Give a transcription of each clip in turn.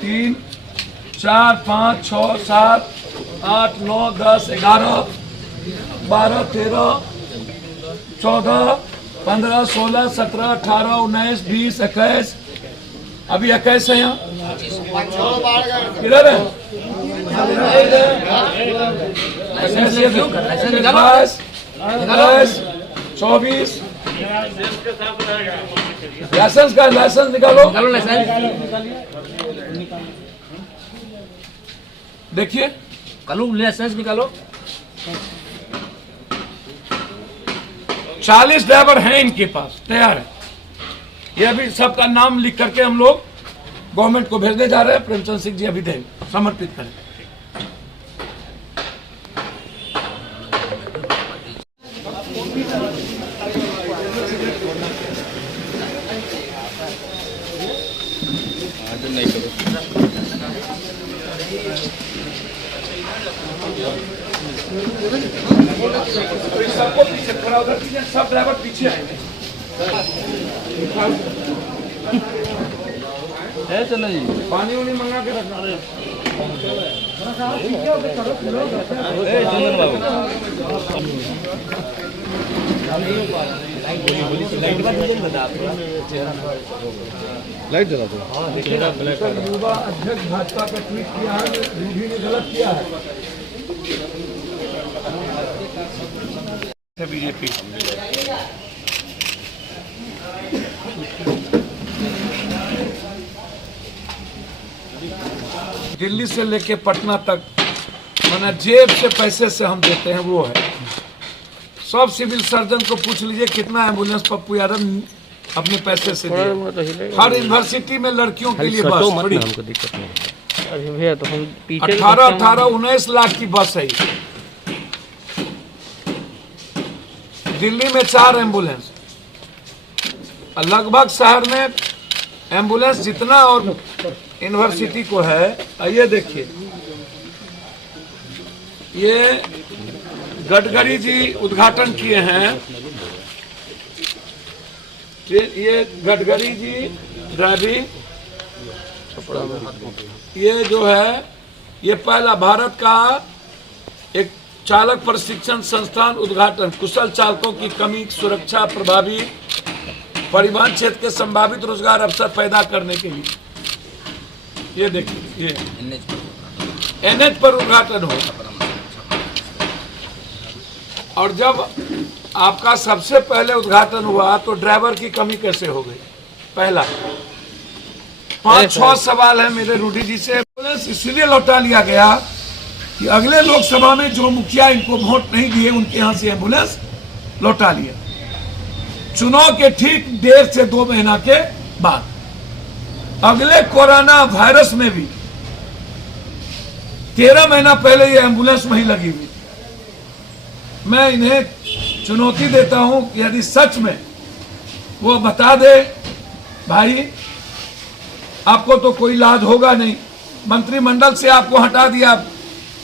3 4 5 6 7 8 9 10 11 12 13 14 15 16 17 18 19 20 21 अभी 21 है यहाँ किधर है 24 लाइसेंस का लाइसेंस निकालो देखिए निकालो लाइसेंस निकालो। 40 ड्राइवर हैं इनके पास तैयार है। ये अभी सबका नाम लिख करके हम लोग गवर्नमेंट को भेजने जा रहे हैं। प्रेमचंद सिंह जी अभी दें समर्पित करें। सबको पीछे थोड़ा उधर कीजिए, सब ड्राइवर पीछे आएंगे। चलो जी पानी उनी मंगा के रखना। लाइट जला दो। युवा अध्यक्ष भाजपा का ट्वीट किया है, रूढ़ी ने गलत किया है। बीजेपी दिल्ली से लेके पटना तक माना जेब से पैसे से हम देते हैं वो है। सब सिविल सर्जन को पूछ लीजिए कितना एम्बुलेंस पप्पू यादव अपने पैसे से दिए। हर यूनिवर्सिटी में लड़कियों के लिए बस बड़ी 18-19 लाख की बस है। दिल्ली में 4 एम्बुलेंस, लगभग शहर में एम्बुलेंस जितना और यूनिवर्सिटी को है। आइए देखिए, ये गडकरी जी उद्घाटन किए हैं। ये गडकरी जी ड्राइविंग, ये जो है ये पहला भारत का एक चालक प्रशिक्षण संस्थान उद्घाटन। कुशल चालकों की कमी, सुरक्षा, प्रभावी परिवहन क्षेत्र के संभावित रोजगार अवसर पैदा करने के लिए। ये देखिए, ये NH पर उद्घाटन हो। और जब आपका सबसे पहले उद्घाटन हुआ तो ड्राइवर की कमी कैसे हो गई? पहला 5-6 सवाल है मेरे रूडी जी से। इसलिए लौटा लिया गया कि अगले लोकसभा में जो मुखिया इनको वोट नहीं दिए उनके यहां से एम्बुलेंस लौटा लिया। चुनाव के ठीक 1.5 से 2 महीना के बाद अगले कोरोना वायरस में भी 13 महीना पहले ये एम्बुलेंस वहीं लगी हुई। मैं इन्हें चुनौती देता हूं कि यदि सच में वो बता दे, भाई आपको तो कोई लाज होगा नहीं, मंत्रिमंडल से आपको हटा दिया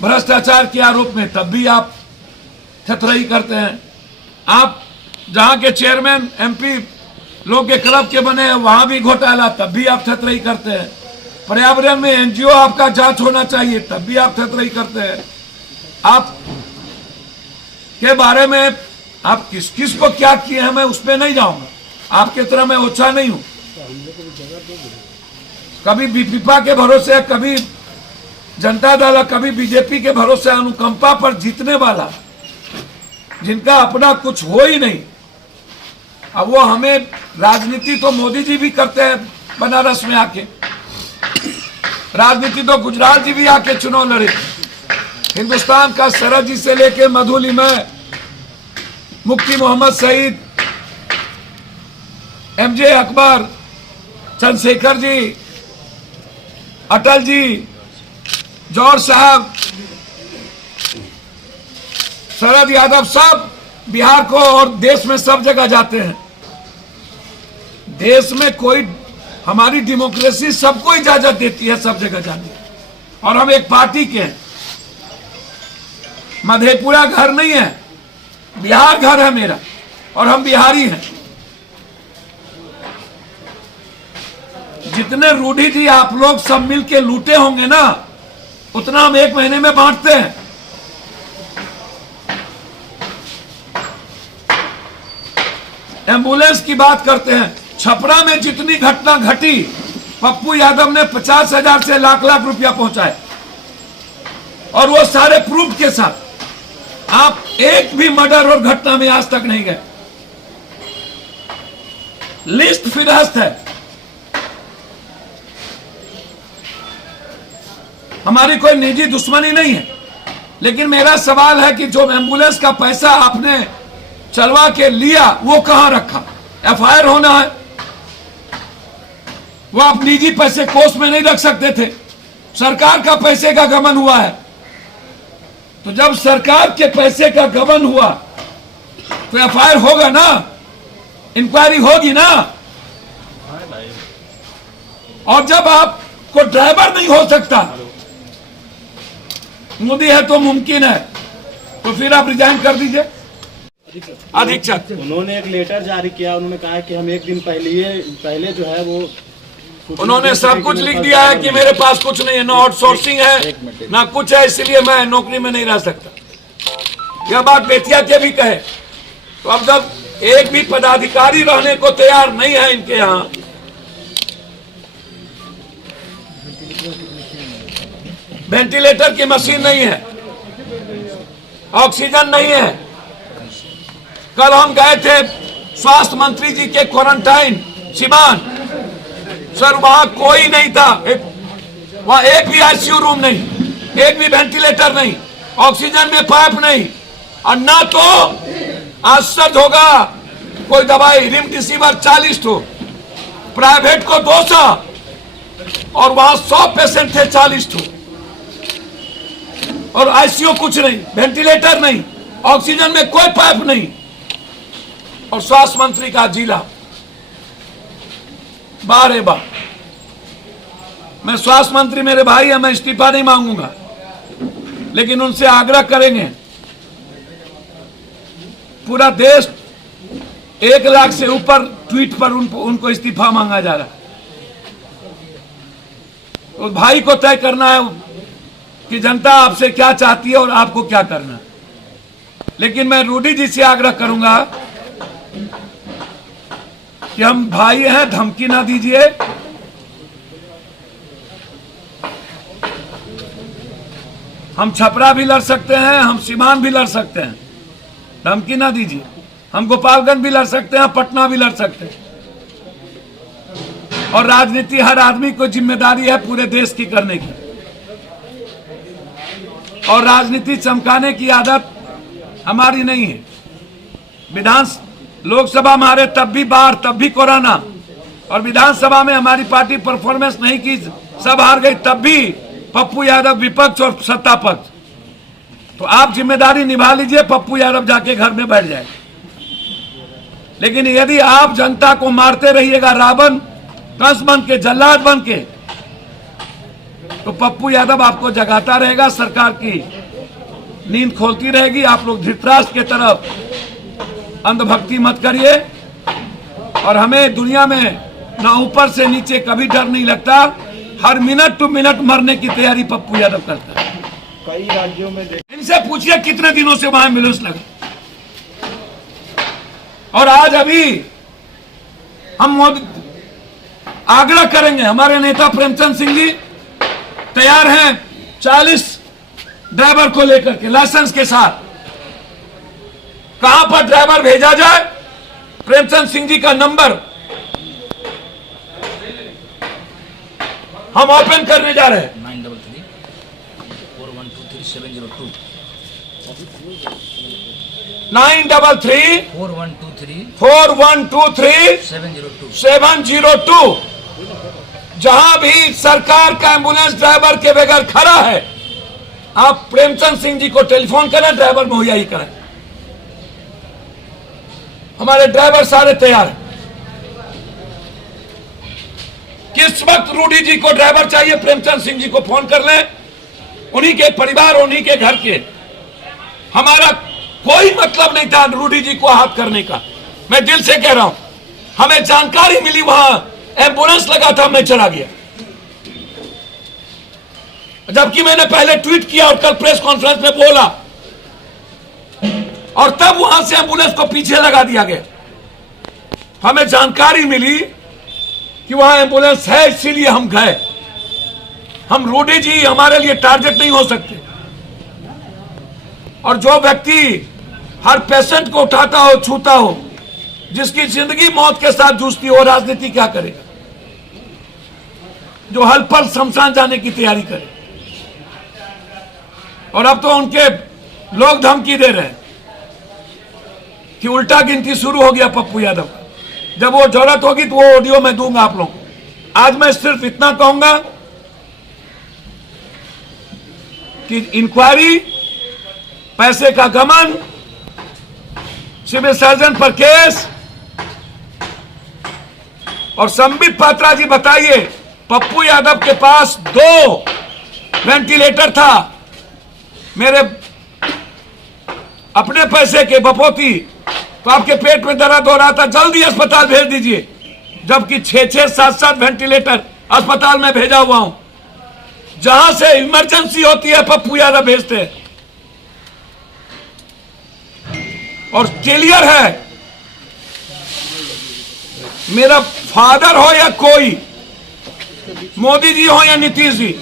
भ्रष्टाचार के आरोप में, तब भी आप थथरई करते हैं। आप जहां के चेयरमैन MP लोग के क्लब के बने हैं वहां भी घोटाला, तब भी आप थथरई करते हैं। पर्यावरण में NGO आपका जांच होना चाहिए, तब भी आप थथरई करते हैं। आप के बारे में आप किस किस को क्या किए हैं मैं उस पर नहीं जाऊंगा। आपके तरह मैं ओछा नहीं हूं। कभी बीपीपा के भरोसे, कभी जनता दल, कभी बीजेपी के भरोसे, अनुकंपा पर जीतने वाला, जिनका अपना कुछ हो ही नहीं। अब वो हमें राजनीति तो मोदी जी भी करते हैं बनारस में आके, राजनीति तो गुजरात जी भी आके चुनाव लड़े। हिंदुस्तान का शरद जी से लेके मधुली में मुफ्ती मोहम्मद सईद, MJ अकबर, चंद्रशेखर जी, अटल जी, जौहर साहब, शरद यादव, सब बिहार को और देश में सब जगह जाते हैं। देश में कोई, हमारी डेमोक्रेसी सबको इजाजत देती है सब जगह जाने, और हम एक पार्टी के हैं। मधेपुरा घर नहीं है, बिहार घर है मेरा, और हम बिहारी हैं। जितने रूढ़ी जी आप लोग सब मिलके लूटे होंगे ना, उतना हम 1 महीने में बांटते हैं। एम्बुलेंस की बात करते हैं, छपरा में जितनी घटना घटी, पप्पू यादव ने 50,000 से लाख लाख रुपया पहुंचाए, और वो सारे प्रूफ के साथ। आप एक भी मर्डर और घटना में आज तक नहीं गए। लिस्ट फिरहस्त है। हमारी कोई निजी दुश्मनी नहीं है, लेकिन मेरा सवाल है कि जो एम्बुलेंस का पैसा आपने चलवा के लिया, वो कहां रखा? एफआईआर होना है। वो आप निजी पैसे कोष में नहीं रख सकते थे। सरकार का पैसे का गबन हुआ है, तो जब सरकार के पैसे का गबन हुआ तो एफआईआर होगा ना, इंक्वायरी होगी ना। और जब आपको ड्राइवर नहीं हो सकता, मोदी है तो मुमकिन है, तो फिर आप रिजाइन कर दीजिए। अधीक्षक उन्होंने एक लेटर जारी किया, उन्होंने कहा कि हम 1 दिन पहले जो है वो उन्होंने सब कुछ लिख दिया है कि मेरे पास कुछ नहीं है, ना आउटसोर्सिंग है ना कुछ है, इसलिए मैं नौकरी में नहीं रह सकता। यह बात बेतिया के भी कहे, तो अब जब एक भी पदाधिकारी रहने को तैयार नहीं है इनके यहाँ, वेंटिलेटर की मशीन नहीं है, ऑक्सीजन नहीं है। कल हम गए थे स्वास्थ्य मंत्री जी के क्वारंटाइन सिवान, सर वहां कोई नहीं था, वहां एक भी आईसीयू रूम नहीं, एक भी वेंटिलेटर नहीं, ऑक्सीजन में पाइप नहीं, और ना तो आश्चर्य होगा कोई दवाई रेमडेसिविर 40 ठो, प्राइवेट को 200, और वहां 100 पेशेंट थे 40 ठो, और आईसीयू कुछ नहीं, वेंटिलेटर नहीं, ऑक्सीजन में कोई पाइप नहीं, और स्वास्थ्य मंत्री का जिला। बारे बार मैं स्वास्थ्य मंत्री मेरे भाई है, मैं इस्तीफा नहीं मांगूंगा, लेकिन उनसे आग्रह करेंगे। पूरा देश 1 लाख से ऊपर ट्वीट पर उनको इस्तीफा मांगा जा रहा है। तो भाई को तय करना है कि जनता आपसे क्या चाहती है और आपको क्या करना है। लेकिन मैं रूडी जी से आग्रह करूंगा कि हम भाई हैं, धमकी ना दीजिए। हम छपरा भी लड़ सकते हैं, हम सीमान भी लड़ सकते हैं, धमकी ना दीजिए। हम गोपालगंज भी लड़ सकते हैं, पटना भी लड़ सकते हैं। और राजनीति हर आदमी को जिम्मेदारी है पूरे देश की करने की, और राजनीति चमकाने की आदत हमारी नहीं है। लोकसभा में हारे तब भी बाढ़, तब भी कोरोना, और विधानसभा में हमारी पार्टी परफॉर्मेंस नहीं की, सब हार गई, तब भी पप्पू यादव विपक्ष और सत्ता पक्ष। तो आप जिम्मेदारी निभा लीजिए, पप्पू यादव जाके घर में बैठ जाए। लेकिन यदि आप जनता को मारते रहिएगा रावण कंस बन के, जल्लाद बन के, तो पप्पू यादव आपको जगाता रहेगा, सरकार की नींद खोलती रहेगी। आप लोग धृतराष्ट्र के तरफ अंधभक्ति मत करिए। और हमें दुनिया में ना ऊपर से नीचे कभी डर नहीं लगता, हर मिनट टू मिनट मरने की तैयारी पप्पू यादव करता है। कई राज्यों में इनसे पूछिए कितने दिनों से वहां एम्बुलेंस लगे। और आज अभी हम आग्रह करेंगे, हमारे नेता प्रेमचंद सिंह जी तैयार हैं 40 ड्राइवर को लेकर के लाइसेंस के साथ। कहां पर ड्राइवर भेजा जाए, प्रेमचंद सिंह जी का नंबर हम ओपन करने जा रहे हैं। 9334123702 9334123 जहां भी सरकार का एम्बुलेंस ड्राइवर के बगैर खड़ा है, आप प्रेमचंद सिंह जी को टेलीफोन करें, ड्राइवर मुहैया ही करें। हमारे ड्राइवर सारे तैयार हैं। किस वक्त रूडी जी को ड्राइवर चाहिए, प्रेमचंद सिंह जी को फोन कर लें, उन्हीं के परिवार, उन्हीं के घर के। हमारा कोई मतलब नहीं था रूडी जी को हाथ करने का। मैं दिल से कह रहा हूं, हमें जानकारी मिली वहां एम्बुलेंस लगा था, मैं चला गया, जबकि मैंने पहले ट्वीट किया और कल प्रेस कॉन्फ्रेंस में बोला, और तब वहां से एम्बुलेंस को पीछे लगा दिया गया। हमें जानकारी मिली कि वहां एम्बुलेंस है, इसीलिए हम गए। हम रूडी जी हमारे लिए टारगेट नहीं हो सकते। और जो व्यक्ति हर पेशेंट को उठाता हो, छूता हो, जिसकी जिंदगी मौत के साथ जूझती हो, राजनीति क्या करेगा? जो हल पल शमशान जाने की तैयारी करे। और अब तो उनके लोग धमकी दे रहे हैं कि उल्टा गिनती शुरू हो गया पप्पू यादव का। जब वो जरूरत होगी तो वो ऑडियो मैं दूंगा आप लोगों को। आज मैं सिर्फ इतना कहूंगा कि इंक्वायरी, पैसे का गमन, सिविल सर्जन पर केस, और संबित पात्रा जी बताइए, पप्पू यादव के पास 2 वेंटिलेटर था, मेरे अपने पैसे के बपोती, तो आपके पेट में दर्द हो रहा था, जल्दी अस्पताल भेज दीजिए, जबकि 6-6, 7-7 वेंटिलेटर अस्पताल में भेजा हुआ हूं। जहां से इमरजेंसी होती है पप्पू यादव भेजते हैं, और क्लियर है, मेरा फादर हो या कोई, मोदी जी हो या नीतीश जी,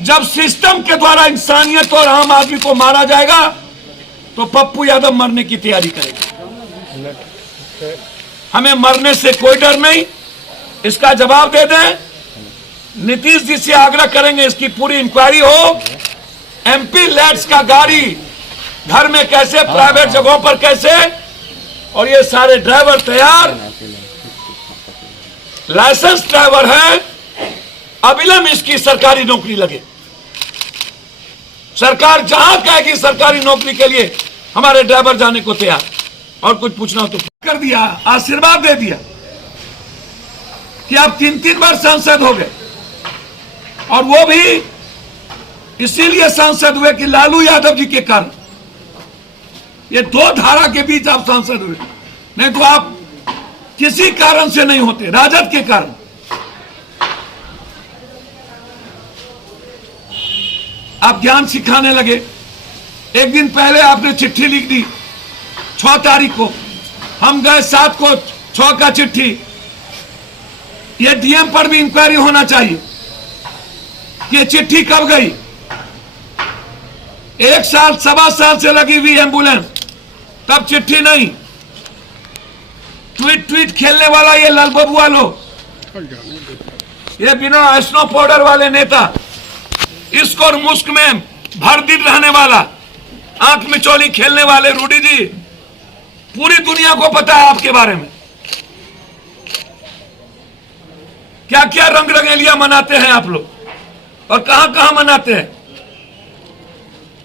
जब सिस्टम के द्वारा इंसानियत और आम आदमी को मारा जाएगा तो पप्पू यादव मरने की तैयारी करेगा। हमें मरने से कोई डर नहीं, इसका जवाब दे दें। नीतीश जी से आग्रह करेंगे इसकी पूरी इंक्वायरी हो। एमपी लैड्स का गाड़ी घर में कैसे, प्राइवेट जगहों पर कैसे, और ये सारे ड्राइवर तैयार, लाइसेंस ड्राइवर है, अविलंब इसकी सरकारी नौकरी लगे। सरकार जहां कहेगी सरकारी नौकरी के लिए हमारे ड्राइवर जाने को तैयार। और कुछ पूछना हो तो कर दिया, आशीर्वाद दे दिया कि आप 3-3 बार सांसद हो गए, और वो भी इसीलिए सांसद हुए कि लालू यादव जी के कारण। ये 2 धारा के बीच आप सांसद हुए, नहीं तो आप किसी कारण से नहीं होते, राजद के कारण। आप ज्ञान सिखाने लगे। एक दिन पहले आपने चिट्ठी लिख दी 6 तारीख को, हम गए 7 को 6 का चिट्ठी। ये डीएम पर भी इंक्वायरी होना चाहिए कि ये चिट्ठी कब गई। 1 साल 1.25 साल से लगी हुई एम्बुलेंस, तब चिट्ठी नहीं। ट्वीट खेलने वाला ये लाल बबुआ लोग, ये बिना स्नो पाउडर वाले नेता, इसको और मुस्क में भर दिन रहने वाला, आंख में चोली खेलने वाले रूडी जी, पूरी दुनिया को पता है आपके बारे में क्या क्या रंग रंगेलियां मनाते हैं आप लोग, और कहां कहां मनाते हैं।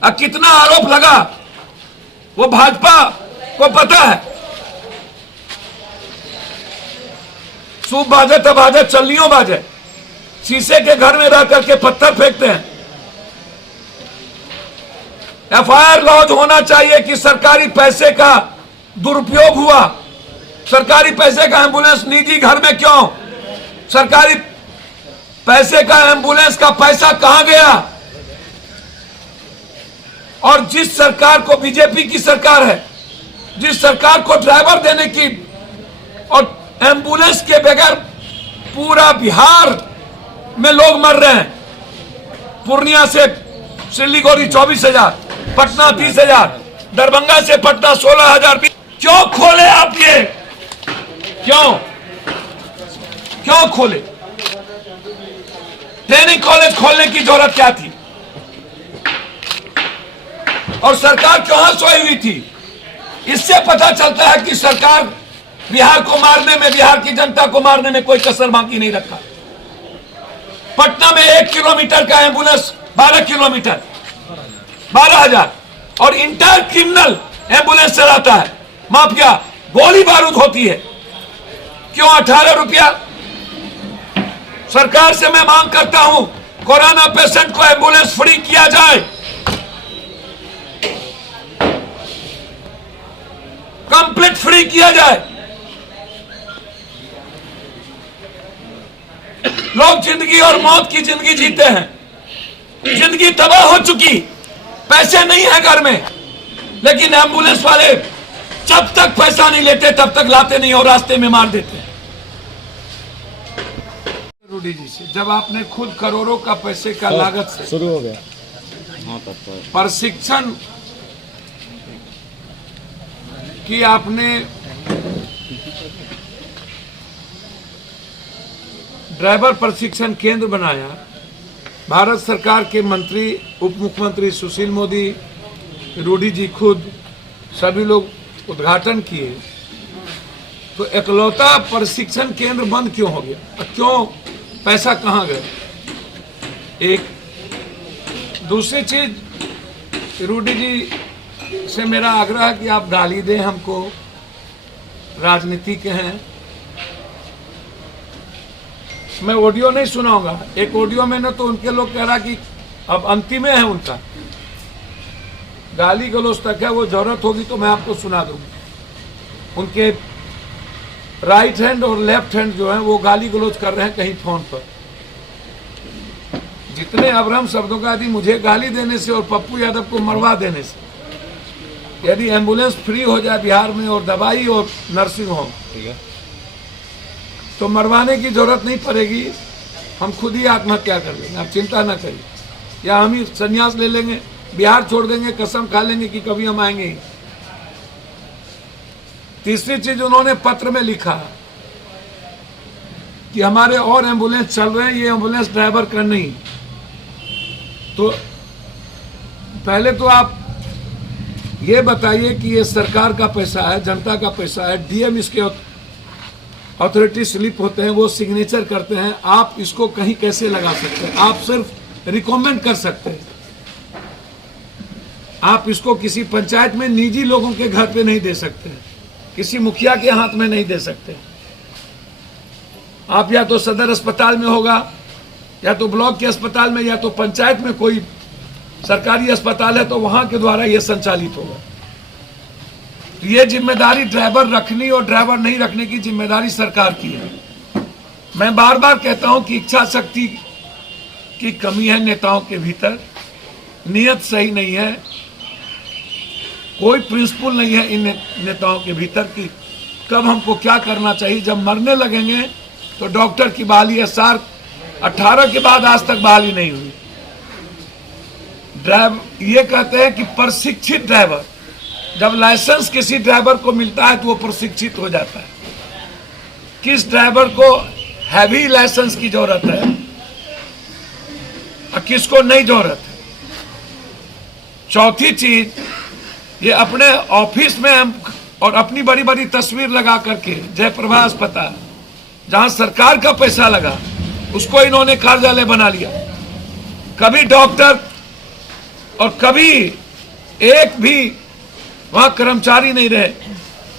और कितना आरोप लगा वो भाजपा को पता है। सूप बाजे तब बाजे, चलनियों बाजे, शीशे के घर में रह करके पत्थर फेंकते हैं। एफआईआर लॉन्च होना चाहिए कि सरकारी पैसे का दुरुपयोग हुआ। सरकारी पैसे का एम्बुलेंस निजी घर में क्यों? सरकारी पैसे का एम्बुलेंस का पैसा कहां गया? और जिस सरकार को, बीजेपी की सरकार है, जिस सरकार को ड्राइवर देने की और एम्बुलेंस के बगैर पूरा बिहार में लोग मर रहे हैं। पूर्णिया से सिलीगुड़ी 24,000, पटना 30,000, दरभंगा से पटना 16,000। क्यों खोले आप ये? क्यों खोले? ट्रेनिंग कॉलेज खोलने की जरूरत क्या थी? और सरकार कहां सोई हुई थी? इससे पता चलता है कि सरकार बिहार को मारने में, बिहार की जनता को मारने में कोई कसर बाकी नहीं रखा। पटना में 1 किलोमीटर का एम्बुलेंस 12 किलोमीटर, 12,000, और इंटर क्रिमिनल एम्बुलेंस चलाता है, माफिया, गोली बारूद होती है। क्यों 18 रुपया? सरकार से मैं मांग करता हूं कोरोना पेशेंट को एम्बुलेंस फ्री किया जाए, कंप्लीट फ्री किया जाए। लोग जिंदगी और मौत की जिंदगी जीते हैं, जिंदगी तबाह हो चुकी, पैसे नहीं है घर में, लेकिन एम्बुलेंस वाले जब तक पैसा नहीं लेते तब तक लाते नहीं और रास्ते में मार देते हैं। रूडी जी से जब आपने खुद करोड़ों का पैसे का लागत से शुरू हो गया। हाँ प्रशिक्षण की आपने ड्राइवर प्रशिक्षण केंद्र बनाया, भारत सरकार के मंत्री उप मुख्यमंत्री सुशील मोदी, रूडी जी खुद सभी लोग उद्घाटन किए, तो इकलौता प्रशिक्षण केंद्र बंद क्यों हो गया और क्यों पैसा कहाँ गया? एक दूसरी चीज, रूडी जी से मेरा आग्रह है कि आप गाली दें हमको, राजनीति के हैं। मैं ऑडियो नहीं सुनाऊंगा, एक ऑडियो में ना तो उनके लोग कह रहा कि अब अंतिम है उनका, गाली गलौज तक है, वो जरूरत होगी तो मैं आपको सुना दूंगा। उनके राइट हैंड और लेफ्ट हैंड जो है वो गाली गलौज कर रहे हैं कहीं फोन पर। जितने अभ्रम शब्दों का यदि मुझे गाली देने से और पप्पू यादव को मरवा देने से यदि एम्बुलेंस फ्री हो जाए बिहार में और दवाई और नर्सिंग होम, तो मरवाने की जरूरत नहीं पड़ेगी, हम खुद ही आत्महत्या कर लेंगे, आप चिंता ना करिए, या हम ही संन्यास ले लेंगे, बिहार छोड़ देंगे, कसम खा लेंगे कि कभी हम आएंगे ही। तीसरी चीज, उन्होंने पत्र में लिखा कि हमारे और एम्बुलेंस चल रहे हैं, ये एम्बुलेंस ड्राइवर का नहीं। तो पहले तो आप ये बताइए कि ये सरकार का पैसा है, जनता का पैसा है, डीएम इसके अथॉरिटी स्लिप होते हैं, वो सिग्नेचर करते हैं, आप इसको कहीं कैसे लगा सकते हैं? आप सिर्फ रिकमेंड कर सकते हैं, आप इसको किसी पंचायत में निजी लोगों के घर पे नहीं दे सकते, किसी मुखिया के हाथ में नहीं दे सकते। आप या तो सदर अस्पताल में होगा, या तो ब्लॉक के अस्पताल में, या तो पंचायत में कोई सरकारी अस्पताल है तो वहां के द्वारा यह संचालित होगा। ये जिम्मेदारी ड्राइवर रखनी और ड्राइवर नहीं रखने की जिम्मेदारी सरकार की है। मैं बार बार कहता हूं कि इच्छा शक्ति की कमी है नेताओं के भीतर, नियत सही नहीं है, कोई प्रिंसिपल नहीं है इन नेताओं के भीतर कि कब हमको क्या करना चाहिए। जब मरने लगेंगे तो डॉक्टर की बहाली है, साल 18 के बाद आज तक बहाली नहीं हुई। ड्राइवर ये कहते हैं कि प्रशिक्षित ड्राइवर, जब लाइसेंस किसी ड्राइवर को मिलता है तो वो प्रशिक्षित हो जाता है। किस ड्राइवर को हैवी लाइसेंस की जरूरत है और किसको नहीं जरूरत है। चौथी चीज, ये अपने ऑफिस में और अपनी बड़ी बड़ी तस्वीर लगा करके जयप्रभा अस्पताल, जहां सरकार का पैसा लगा, उसको इन्होंने कार्यालय बना लिया। कभी डॉक्टर और कभी एक भी वहां कर्मचारी नहीं रहे।